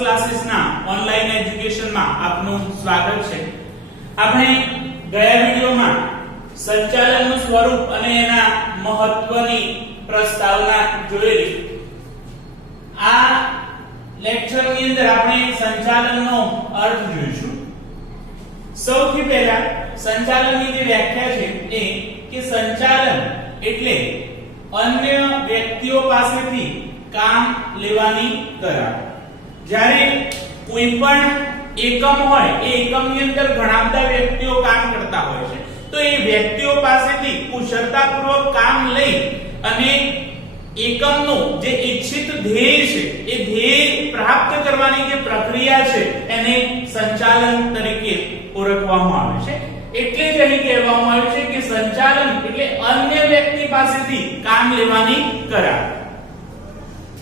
Classes ના online education માં આપનું સ્વાગત છે। આપણે ગયા વિડિયોમાં સંચાલનનું સ્વરૂપ અને એના મહત્વની પ્રસ્તાવના જોયેલી। આ લેક્ચરની અંદર આપણે સંચાલનનો અર્થ જોઈશું। સૌથી પહેલા સંચાલનની જે વ્યાખ્યા છે એ કે સંચાલન એટલે અન્ય વ્યક્તિઓ પાસેથી કામ લેવાની કરાર। જ્યારે કોઈ પણ એકમ હોય એ એકમની અંદર ઘણા બધા વ્યક્તિઓ કામ કરતા હોય છે, તો એ વ્યક્તિઓ પાસેથી કુશળતાપૂર્વક કામ લઈ અને એકમનું જે ઈચ્છિત ધ્યેય છે એ ધ્યેય પ્રાપ્ત કરવાની જે પ્રક્રિયા છે એને સંચાલન તરીકે ઓળખવામાં આવે છે। એટલે જ અહીં કહેવામાં આવ્યું છે કે સંચાલન એટલે અન્ય વ્યક્તિ પાસેથી કામ લેવાની કરાર।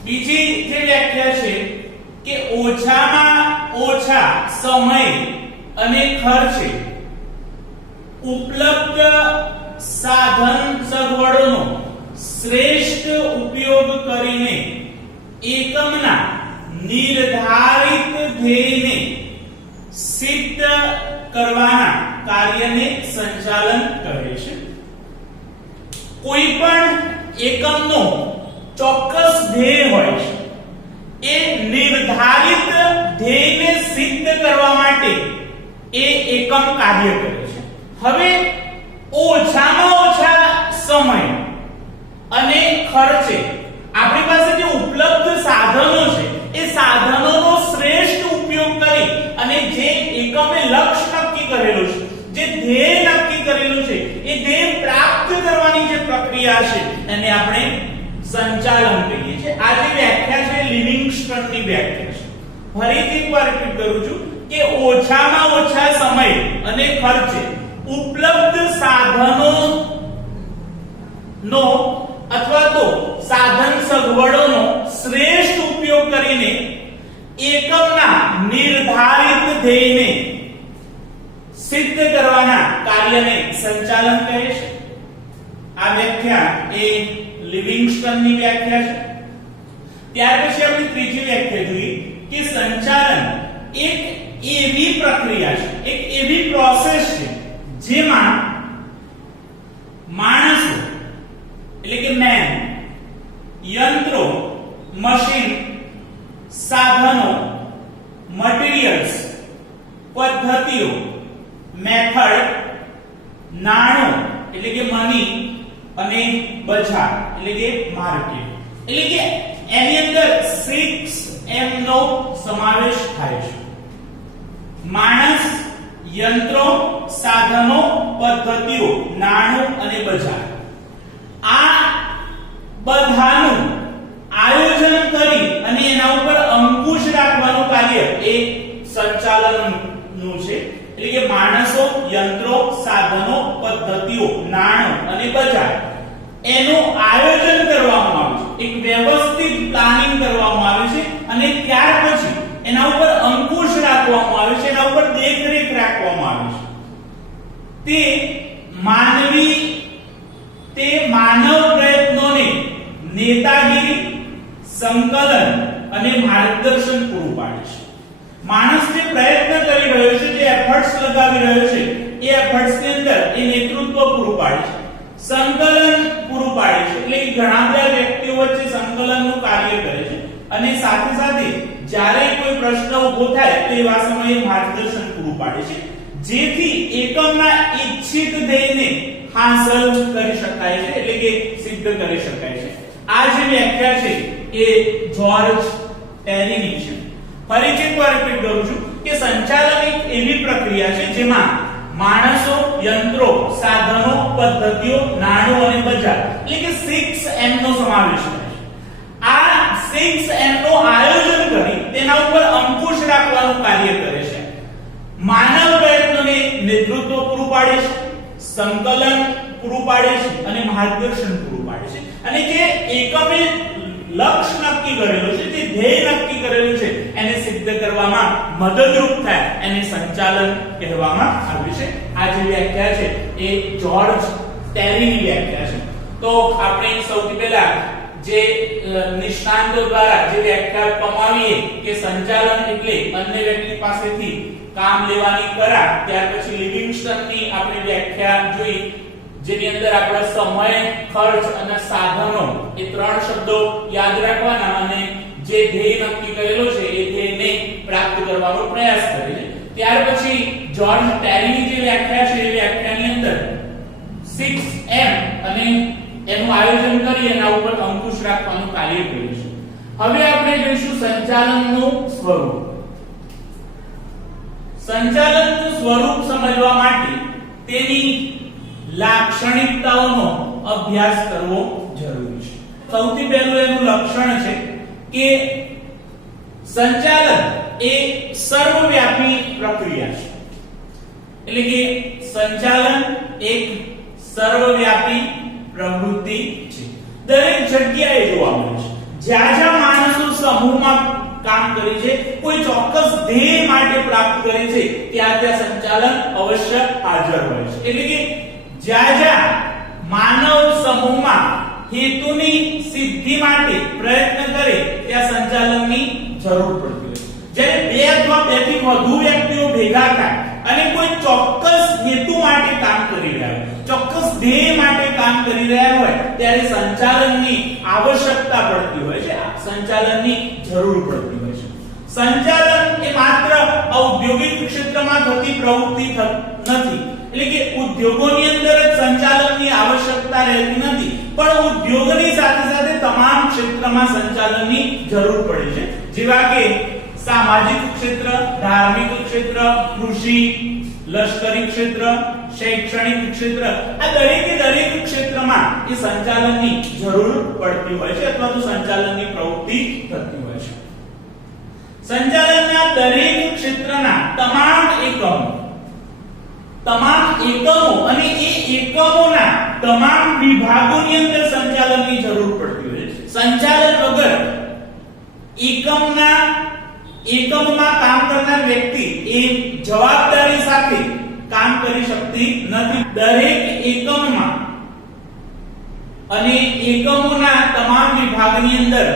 બીજી જે વ્યાખ્યા છે કે ઓછામાં ઓછા સમય અને ખર્ચે ઉપલબ્ધ સાધન સગવડોનો શ્રેષ્ઠ ઉપયોગ કરીને એકમના નિર્ધારિત ધ્યેયને સિદ્ધ કરવાના કાર્યને સંચાલન કહે છે। કોઈ પણ એકમનો ચોક્કસ ધ્યેય હોય છે, એ નિર્ધારિત ધ્યેયને સિદ્ધ કરવા માટે એ એકમ કાર્ય કરે છે। હવે ઓછામાં ઓછા સમય અને ખર્ચે આપણી પાસે જે ઉપલબ્ધ સાધનો છે એ સાધનોનો શ્રેષ્ઠ ઉપયોગ કરી અને જે એકમે લક્ષ્ય નક્કી કરેલું છે, જે ધ્યેય નક્કી કરેલું છે, એ ધ્યેય પ્રાપ્ત કરવાની જે પ્રક્રિયા છે એને આપણે સંચાલન કહીએ છીએ। આ જે વ્યાખ્યા છે લિવિંગસ્ટનની વ્યાખ્યા છે। ફરીથી એકવાર રિપીટ કરું છું કે ઓછામાં ઓછા સમય અને ખર્ચે ઉપલબ્ધ સાધનો નો અથવા તો સાધન સગવડોનો શ્રેષ્ઠ ઉપયોગ કરીને એકમના નિર્ધારિત ધ્યેયને સિદ્ધ કરવાના કાર્યને સંચાલન કહે છે। આ વ્યાખ્યા એ લિવિંગસ્ટનની વ્યાખ્યા છે। ત્યાર પછી આપણે ત્રીજી વ્યાખ્યા જોઈએ કે સંચાલન એક એવી પ્રક્રિયા છે, એક એવી પ્રોસેસ છે જેમાં માણસો એટલે કે મેન, યંત્રો, મશીન, સાધનો, મટીરીયલ્સ, પદ્ધતિઓ, મેથડ, નાણું એટલે કે મની અને બજાર એટલે કે માર્કેટ એટલે કે એની અંદર 6M નો સમાવેશ થાય છે। માણસ, યંત્રો, સાધનો, પદ્ધતિઓ, નાણું અને બજાર, આ બધાનું આયોજન કરી અને એના ઉપર અંકુશ રાખવાનું કાર્ય એ સંચાલનનું છે। એટલે કે માણસો, યંત્રો, સાધનો, પદ્ધતિઓ, નાણું અને બજાર એનું આયોજન કરવામાં આવે છે, એક વ્યવસ્થિત પ્લાનિંગ કરવામાં આવે છે અને ત્યાર પછી એના ઉપર અંકુશ રાખવામાં આવે છે, એના ઉપર દેખરેખ રાખવામાં આવે છે। તે માનવ પ્રયત્નોને નેતાગીરી, સંકલન અને માર્ગદર્શન પૂરું પાડે છે। માણસ જે પ્રયત્ન કરી રહ્યો છે, જે એફર્ટ્સ લગાવી રહ્યો છે, એ એફર્ટ્સ ની અંદર એ નેતૃત્વ પૂરું પાડે છે, સંકલન પૂરું પાડે છે એટલે ઘણા બધા વ્યક્તિઓ વચ્ચે સંકલનનું કાર્ય કરે છે અને સાથે સાથે જ્યારે કોઈ પ્રશ્ન ઉભો થાય તો એવા સમયે માર્ગદર્શન પૂરું પાડે છે, જેથી એકમના ઈચ્છિત ધ્યેયને હાંસલ કરી શકાય છે એટલે કે સિદ્ધ કરી શકાય છે। આ જે વ્યાખ્યા છે એ જ્યોર્જ ટેરીની છે। ફરીથી એકવાર રિપીટ કરું છું કે સંચાલન એક એવી પ્રક્રિયા છે જેમાં માણસો, યંત્રો, સાધનો, પદ્ધતિઓ, નાણું અને બજાર એટલે કે 6M નો સમાવેશ થાય છે। આ 6M નો આયોજન કરી તેના ઉપર અંકુશ રાખવાનું કાર્ય કરે છે, માનવ પ્રયત્નોને નેતૃત્વ પૂરું પાડે છે, સંકલન પૂરું પાડે છે અને માર્ગદર્શન પૂરું પાડે છે અને જે એકમે લક્ષ્ય નક્કી કરેલું છે, જે ધ્યેય નક્કી કરેલું છે એને સિદ્ધ કરવામાં મદદરૂપ થાય એને સંચાલન કહેવામાં આવે છે। આ જે વ્યાખ્યા છે એ જ્યોર્જ ટેરીની વ્યાખ્યા છે। તો આપણે સૌથી પહેલા જે નિષ્ણાંતો દ્વારા જે વ્યાખ્યા આપવામાં આવી કે સંચાલન એટલે અન્ય વ્યક્તિ પાસેથી કામ લેવાની કરાર, ત્યાર પછી લિવિંગસ્ટનની આપણે વ્યાખ્યા જોઈ જેની અંદર આપણે સમય, ખર્ચ અને સાધનો એ ત્રણ શબ્દો યાદ રાખવાના અને જે ધ્યેય નક્કી કરેલો છે એ ધ્યેયને પ્રાપ્ત કરવાનો પ્રયાસ કરે છે. ત્યાર પછી જ્યોર્જ ટેરીની જે વ્યાખ્યા છે એ વ્યાખ્યાની અંદર 6M અને એનું આયોજન કરી એના ઉપર અંકુશ રાખવાનું કાર્ય કર્યું છે. હવે આપણે જોઈશું સંચાલનનું સ્વરૂપ. સંચાલનનું સ્વરૂપ સમજવા માટે તેની લાક્ષણિકતાઓનો અભ્યાસ કરવો જરૂરી છે. સૌથી પહેલું એનું લક્ષણ છે કે સંચાલન એ સર્વવ્યાપી પ્રક્રિયા છે. એટલે કે સંચાલન એક સર્વવ્યાપી પ્રવૃત્તિ છે. દરેક જગ્યાએ જોવા મળે છે. જ્યાં જ્યાં માણસો સમૂહમાં કામ કરે છે, કોઈ ચોક્કસ ધ્યેય માટે પ્રાપ્ત કરે છે, ત્યાં ત્યાં સંચાલન અવશ્ય હાજર હોય છે. એટલે કે જ્યાં જ્યાં માનવ સમૂહમાં હેતુની સિદ્ધિ માટે પ્રયત્ન કરે ત્યાં સંચાલનની જરૂર પડતી હોય. જ્યારે બે અથવા બેથી વધુ વ્યક્તિઓ ભેગા થાય અને કોઈ ચોક્કસ હેતુ માટે કામ કરી રહ્યા હોય, ચોક્કસ ધ્યેય માટે કામ કરી રહ્યા હોય, ત્યારે સંચાલનની આવશ્યકતા પડતી હોય છે, સંચાલનની જરૂર પડતી હોય છે. સંચાલન એ માત્ર ઔદ્યોગિક ક્ષેત્રમાં થતી પ્રવૃત્તિ નથી. એટલે કે ઉદ્યોગોની અંદર જ સંચાલનની આવશ્યકતા રહેતી નથી, પણ ઉદ્યોગની સાથે સાથે તમામ ક્ષેત્રમાં સંચાલનની જરૂર પડે છે. જેવા કે સામાજિક ક્ષેત્ર, ધાર્મિક ક્ષેત્ર, કૃષિ, લશ્કરી ક્ષેત્ર, શૈક્ષણિક ક્ષેત્ર, આ દરેક ક્ષેત્રમાં એ સંચાલનની જરૂર પડતી હોય છે અથવા તો સંચાલનની પ્રવૃત્તિ થતી હોય છે. સંચાલનના દરેક ક્ષેત્રના તમામ એકમો અને એ એકમોના તમામ વિભાગોની અંદર સંચાલનની જરૂર પડતી હોય છે. સંચાલન વગર એકમમાં કામ કરનાર વ્યક્તિ એ જવાબદારી સાથે કામ કરી શકતી નથી. દરેક એકમમાં અને એકમોના તમામ વિભાગની અંદર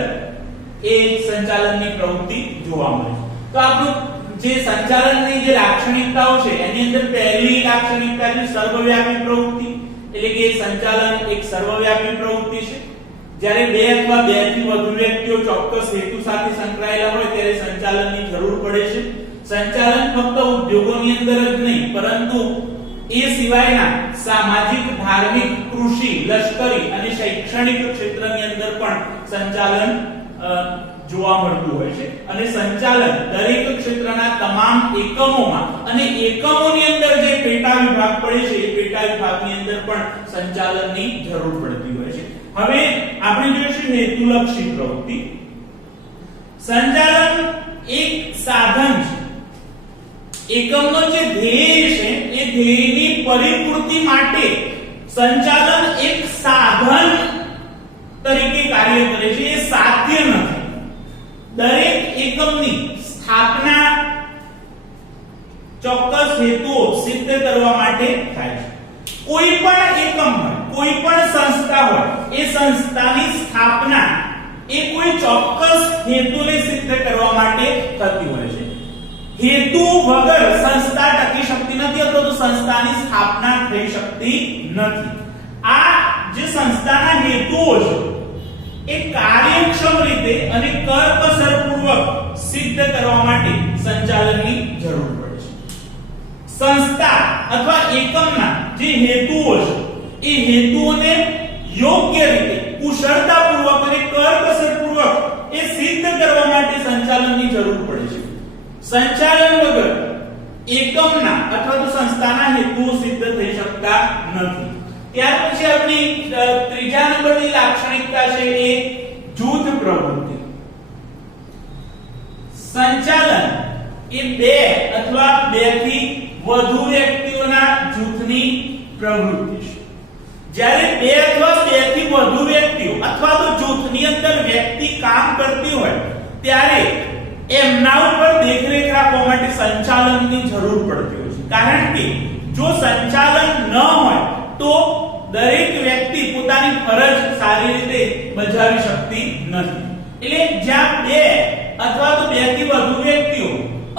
એ સંચાલનની પ્રવૃત્તિ જોવા મળે છે. તો આપણું જે સંચાલનની જે લાક્ષણિકતાઓ છે એની અંદર પહેલી લાક્ષણિકતા છે સર્વવ્યાપી પ્રવૃત્તિ. એટલે કે સંચાલન એક સર્વવ્યાપી પ્રવૃત્તિ છે. જ્યારે બે અથવા બેથી વધુ વ્યક્તિઓ ચોક્કસ હેતુ સાથે સંકળાયેલા હોય ત્યારે સંચાલનની જરૂર પડે છે. સંચાલન ફક્ત ઉદ્યોગોની અંદર જ નહીં પરંતુ એ સિવાયના સામાજિક, ધાર્મિક, કૃષિ, લશ્કરી અને શૈક્ષણિક ક્ષેત્રની અંદર પણ સંચાલન જોવા મળતું હોય છે. અને સંચાલન દરેક ક્ષેત્રના તમામ એકમોમાં અને એકમોની અંદર જે પેટા વિભાગ પડે છે એ પેટા વિભાગની અંદર પણ સંચાલનની જરૂર પડતી હોય છે. હવે આપણે જોઈશું હેતુલક્ષી પ્રવૃત્તિ. સંચાલન એક સાધન છે. એકમનો જે ધ્યેય છે એ ધ્યેયની પરિપૂર્તિ માટે સંચાલન એક સાધન તરીકે કાર્ય કરે છે. એ સાધ્ય નથી. દરેક એકમની સ્થાપના ચોક્કસ હેતુઓ સિદ્ધ કરવા માટે થાય છે. કોઈ પણ એકમ હોય, કોઈ પણ સંસ્થા હોય, એ સંસ્થાની સ્થાપના એ કોઈ ચોક્કસ હેતુને સિદ્ધ કરવા માટે થતી હોય છે. હેતુ વગર સંસ્થા ટકી શકતી નથી અથવા તો સંસ્થાની સ્થાપના થઈ શકતી નથી. આ જે સંસ્થાના હેતુઓ છે એ કાર્યક્ષમ રીતે અને કરકસરપૂર્વક સિદ્ધ કરવા માટે સંચાલનની જરૂર પડે છે. સંસ્થા અથવા એકમના જે હેતુઓ છે એ હેતુઓને યોગ્ય રીતે કુશળતાપૂર્વક અને કરકસરપૂર્વક એ સિદ્ધ કરવા માટે સંચાલનની જરૂર પડે છે. સંચાલન વગર એકમના અથવા તો સંસ્થાના હેતુઓ સિદ્ધ થઈ શકતા નથી. ત્યાર પછી આપણી ત્રીજા નંબરની લાક્ષણિકતા છે એ જૂથ પ્રવૃત્તિ. સંચાલન એ બે અથવા બેથી વધુ વ્યક્તિઓના જૂથની પ્રવૃત્તિ છે. જ્યારે બે અથવા બેથી વધુ વ્યક્તિઓ અથવા તો જૂથની અંદર વ્યક્તિ કામ કરતી હોય ત્યારે એમના ઉપર દેખરેખ રાખવા માટે સંચાલનની જરૂર પડતી હોય છે. કારણ કે જો સંચાલન ન હોય તો દરેક વ્યક્તિ પોતાના પોતાની ફરજ સારી રીતે બજાવી શકતી નથી. એટલે જ્યાં બે અથવા તો બે થી વધુ વ્યક્તિઓ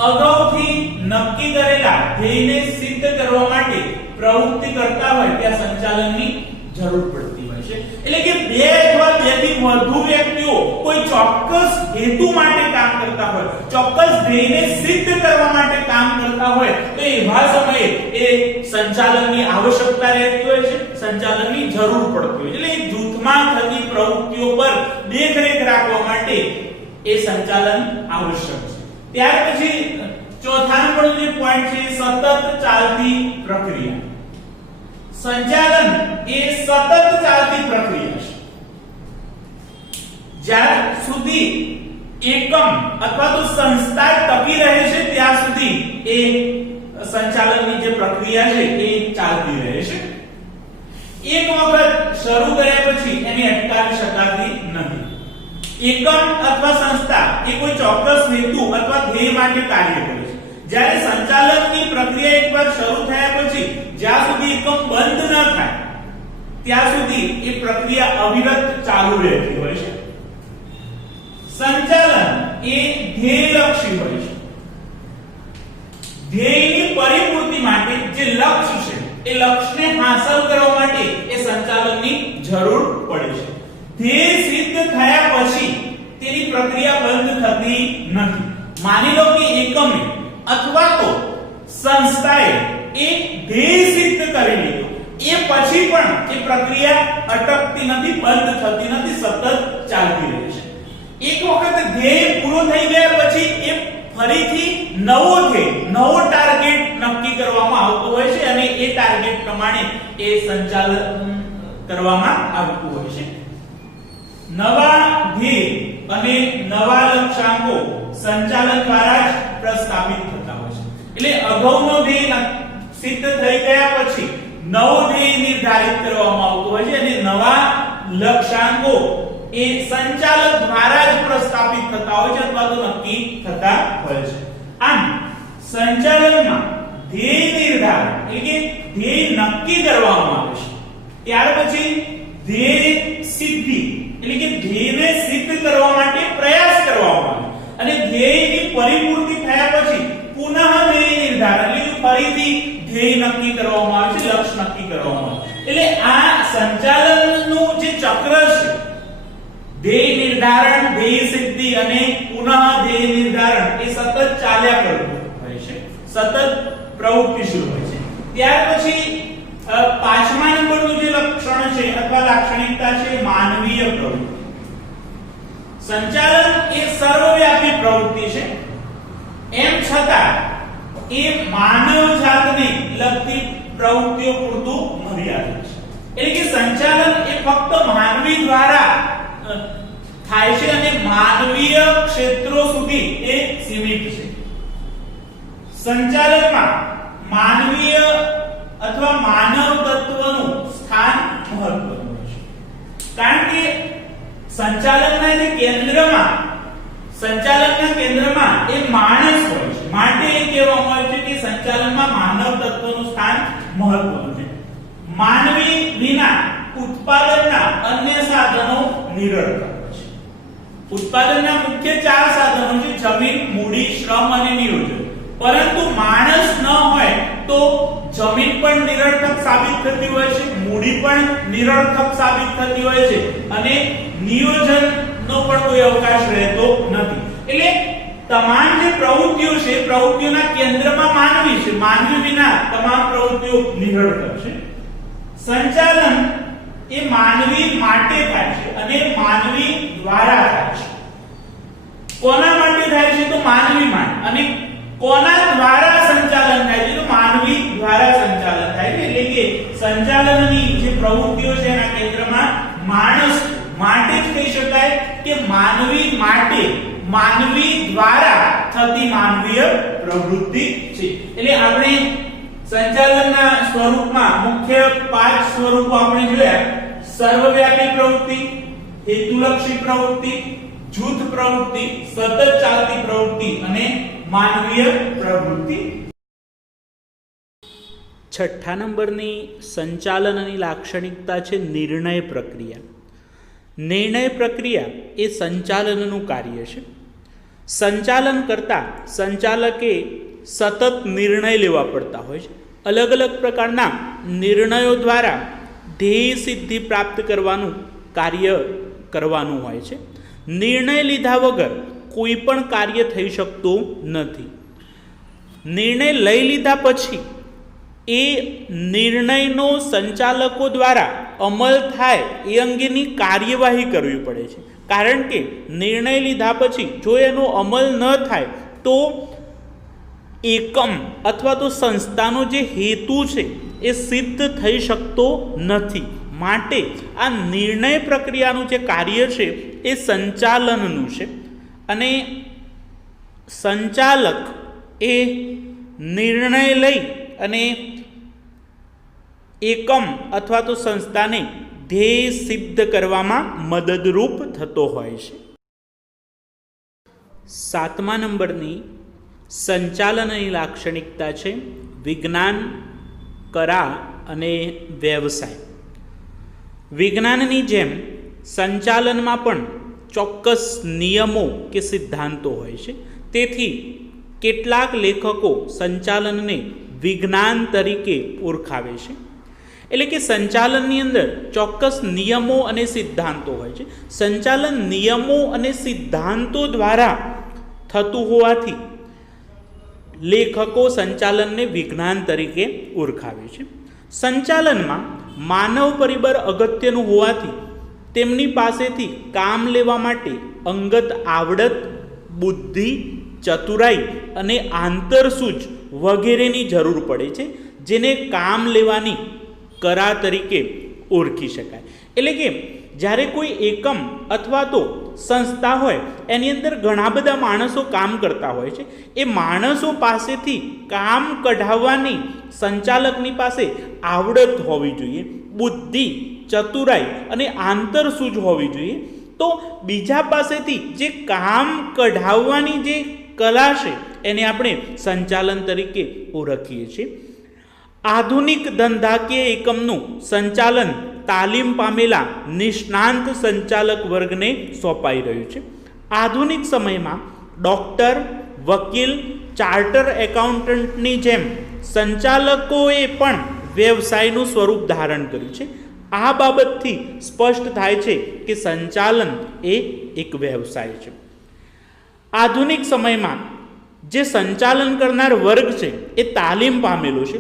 અગાઉથી નક્કી કરેલા ધ્યેયને સિદ્ધ કરવા માટે પ્રવૃત્તિ કરતા હોય ત્યાં સંચાલનની જરૂર પડતી હોય છે. એટલે કે બે અથવા બેથી વધુ વ્યક્તિઓ કોઈ ચોક્કસ હેતુ માટે કામ કરતા હોય, ચોક્કસ ધ્યેયને સિદ્ધ કરવા માટે કામ કરતા હોય તો એવા સમયે એ સંચાલનની આવશ્યકતા રહેતી હોય છે, સંચાલનની જરૂર પડતી હોય. એટલે જૂથમાં થતી પ્રવૃત્તિઓ પર દેખરેખ રાખવા માટે એ સંચાલન આવશ્યક છે. ત્યાર પછી ચોથા નંબરનો જે પોઈન્ટ છે સતત ચાલતી પ્રક્રિયા. સંચાલન એ સતત ચાલતી પ્રક્રિયા છે. જ્યાં સુધી એકમ અથવા તો સંસ્થા ટકી રહે છે ત્યાં સુધી એ સંચાલનની જે પ્રક્રિયા છે એ ચાલતી રહે છે. એક વખત શરૂ કર્યા પછી એને અટકાવી શકાતી નથી. એકમ અથવા સંસ્થા એ કોઈ ચોક્કસ હેતુ અથવા ધ્યેય માટે કાર્ય કરે છે. જ્યારે સંચાલનની પ્રક્રિયા એકવાર શરૂ થયા પછી જ્યાં સુધી એકમ બંધ ન થાય ત્યાં સુધી એ પ્રક્રિયા અવિરત ચાલુ રહેતી હોય છે. સંચાલન એ ધ્યેયલક્ષી હોય છે. ધ્યેયની પરિપૂર્તિ માટે જે લક્ષ્ય છે એ લક્ષ્યને હાંસલ કરવા માટે એ સંચાલનની જરૂર પડે છે. ધ્યેય સિદ્ધ થયા પછી તેની પ્રક્રિયા બંધ થતી નથી. માની લો કે એકમે અથવા તો સંસ્થાએ એક ધ્યેય સિદ્ધ કરી લીધો, એ પછી પણ એ પ્રક્રિયા અટકતી નથી, બંધ થતી નથી, સતત ચાલતી રહે છે. એક વખત ધ્યેય પૂરો થઈ ગયા પછી એ ફરીથી નવો ધ્યેય, નવો ટાર્ગેટ નક્કી કરવામાં આવતો હોય છે અને એ ટાર્ગેટ પ્રમાણે એ સંચાલન કરવામાં આવતું હોય છે. નવા ધ્યેય અને નવા લક્ષ્યાંકો સંચાલન દ્વારા જ પ્રસ્થાપિત થતા હોય છે. એટલે અગાઉનો ધ્યેય સિદ્ધ થઈ ગયા પછી નવો ધ્યેય નિર્ધારિત કરવામાં આવતો હોય છે અને નવા લક્ષ્યાંકો એ સંચાલક દ્વારા જ પ્રસ્થાપિત થતા હોય છે અથવા તો નક્કી થતા હોય છે. આમ સંચાલનમાં ધ્યેય નિર્ધારણ એટલે કે ધ્યેય નક્કી કરવામાં આવે છે. ત્યાર પછી ધ્યેય સિદ્ધિ એટલે કે ધ્યેયને સિદ્ધ કરવા માટે પ્રયાસ કરવામાં આવે અને ધ્યેયની પરિપૂર્તિ થયા પછી પુનઃ ધ્યેય નિર્ધારણ એટલે ફરીથી ધ્યેય નક્કી કરવામાં આવે છે, લક્ષ્ય નક્કી કરવામાં આવે. એટલે આ સંચાલનનું જે ચક્ર છે ધ્યેય નિર્ધારણ, ધ્યેય સિદ્ધિ અને પુનઃ ધ્યેય નિર્ધારણ એ સતત ચાલ્યા કરતું હોય છે, સતત પ્રવૃત્તિશીલ હોય છે. ત્યાર પછી પાંચમા નંબરનું જે લક્ષણ છે અથવા લાક્ષણિકતા છે માનવીય પ્રવૃત્તિ. સંચાલન એ સર્વવ્યાપી પ્રવૃત્તિ છે, એમ છતાં એ માનવ જાતને લગતી પ્રવૃત્તિઓ પૂરતું મર્યાદિત છે. એટલે કે સંચાલન એ ફક્ત માનવી દ્વારા થાય છે અને માનવીય ક્ષેત્રો સુધી એ સીમિત છે. સંચાલનમાં માનવીય અથવા માનવ તત્વનું સ્થાન મહત્વનું છે. કારણ કે સંચાલનના કેન્દ્રમાં એ માણસ હોય છે. માટે એ કહેવામાં આવે છે કે સંચાલનમાં માનવ તત્વનું સ્થાન મહત્વનું છે. માનવી વિના ઉત્પાદનના અન્ય સાધનો નિરર્થક છે. ઉત્પાદનના મુખ્ય ચાર સાધનો છે જમીન, મૂડી, શ્રમ અને નિયોજન. પરંતુ માણસ ન હોય તો જમીન પણ નિરર્થક સાબિત થતી હોય છે, મૂડી પણ નિરર્થક સાબિત થતી હોય છે અને નિયોજનનો પણ કોઈ અવકાશ રહેતો નથી. એટલે તમામ જે પ્રવૃત્તિઓ છે પ્રવૃત્તિઓના કેન્દ્રમાં માનવી છે. માનવી વિના તમામ પ્રવૃત્તિઓ નિરર્થક છે. સંચાલન એ માનવી માટે થાય છે અને માનવી દ્વારા થાય છે. કોના માટે થાય છે તો માનવી માટે. અને કોના દ્વારા સંચાલન થાય છે તો માનવી દ્વારા સંચાલન થાય છે. એટલે કે સંચાલનની જે પ્રવૃત્તિઓ છે એના કેન્દ્રમાં માણસ માટે જ કહી શકાય કે માનવી માટે, માનવી દ્વારા થતી માનવીય પ્રવૃત્તિ છે. એટલે આપણે સંચાલનના સ્વરૂપમાં મુખ્ય 5 સ્વરૂપો આપણે જોયા: સર્વવ્યાપી પ્રવૃત્તિ, હેતુલક્ષી પ્રવૃત્તિ, જૂથ પ્રવૃત્તિ, સતત ચાલતી પ્રવૃત્તિ અને માનવીય પ્રવૃત્તિ. છઠ્ઠા નંબરની સંચાલનની લાક્ષણિકતા છે નિર્ણય પ્રક્રિયા. નિર્ણય પ્રક્રિયા એ સંચાલનનું કાર્ય છે. સંચાલન કરતા સંચાલકે સતત નિર્ણય લેવા પડતા હોય છે. અલગ અલગ પ્રકારના નિર્ણયો દ્વારા ધ્યેય સિદ્ધિ પ્રાપ્ત કરવાનું કાર્ય કરવાનું હોય છે. નિર્ણય લીધા વગર કોઈ પણ કાર્ય થઈ શકતું નથી. નિર્ણય લઈ લીધા પછી એ નિર્ણયનો સંચાલકો દ્વારા અમલ થાય એ અંગેની કાર્યવાહી કરવી પડે છે. કારણ કે નિર્ણય લીધા પછી જો એનો અમલ ન થાય તો એકમ અથવા તો સંસ્થાનો જે હેતુ છે એ સિદ્ધ થઈ શકતો નથી. માટે આ નિર્ણય પ્રક્રિયાનું જે કાર્ય છે એ સંચાલનનું છે. અને સંચાલક એ નિર્ણય લઈ અને એકમ અથવા તો સંસ્થાને ધ્યેય સિદ્ધ કરવામાં મદદરૂપ થતો હોય છે. સાતમા નંબરની સંચાલનની લાક્ષણિકતા છે વિજ્ઞાન, કલા અને વ્યવસાય. વિજ્ઞાનની જેમ સંચાલનમાં પણ ચોક્કસ નિયમો કે સિદ્ધાંતો હોય છે. તેથી કેટલાક લેખકો સંચાલનને વિજ્ઞાન તરીકે ઓળખાવે છે. એટલે કે સંચાલનની અંદર ચોક્કસ નિયમો અને સિદ્ધાંતો હોય છે. સંચાલન નિયમો અને સિદ્ધાંતો દ્વારા થતું હોવાથી લેખકો સંચાલનને વિજ્ઞાન તરીકે ઓળખાવે છે. સંચાલનમાં માનવ પરિબળ અગત્યનું હોવાથી તેમની પાસેથી કામ લેવા માટે અંગત આવડત, બુદ્ધિ, ચતુરાઈ અને આંતરસૂઝ વગેરેની જરૂર પડે છે, જેને કામ લેવાની કળા તરીકે ઓળખી શકાય. એટલે કે જ્યારે કોઈ એકમ અથવા તો સંસ્થા હોય એની અંદર ઘણા બધા માણસો કામ કરતા હોય છે. એ માણસો પાસેથી કામ કઢાવવાની સંચાલકની પાસે આવડત હોવી જોઈએ, બુદ્ધિ, ચતુરાઈ અને આંતરસૂઝ હોવી જોઈએ. તો બીજા પાસેથી જે કામ કઢાવવાની જે કલા છે એને આપણે સંચાલન તરીકે ઓળખીએ છીએ. આધુનિક ધંધાકીય એકમનું સંચાલન તાલીમ પામેલા નિષ્ણાંત સંચાલક વર્ગને સોંપાઈ રહ્યું છે. આધુનિક સમયમાં ડૉક્ટર, વકીલ, ચાર્ટર એકાઉન્ટન્ટની જેમ સંચાલકોએ પણ વ્યવસાયનું સ્વરૂપ ધારણ કર્યું છે. આ બાબતથી સ્પષ્ટ થાય છે કે સંચાલન એ એક વ્યવસાય છે. આધુનિક સમયમાં જે સંચાલન કરનાર વર્ગ છે એ તાલીમ પામેલો છે,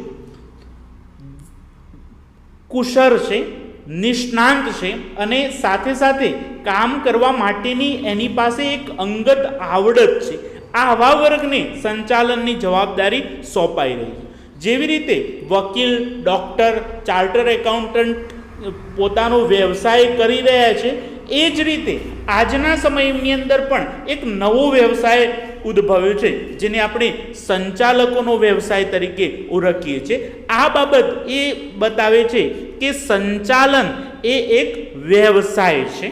કુશળ છે, નિષ્ણાંત છે અને સાથે સાથે કામ કરવા માટેની એની પાસે એક અંગત આવડત છે. આવા વર્ગને સંચાલનની જવાબદારી સોંપાઈ રહી છે. જેવી રીતે વકીલ, ડૉક્ટર, ચાર્ટર એકાઉન્ટન્ટ પોતાનો વ્યવસાય કરી રહ્યા છે, એ જ રીતે આજના સમયની અંદર પણ એક નવો વ્યવસાય ઉદ્ભવ્યો છે જેને આપણે સંચાલકોનો વ્યવસાય તરીકે ઓળખીએ છીએ. આ બાબત એ બતાવે છે કે સંચાલન એ એક વ્યવસાય છે.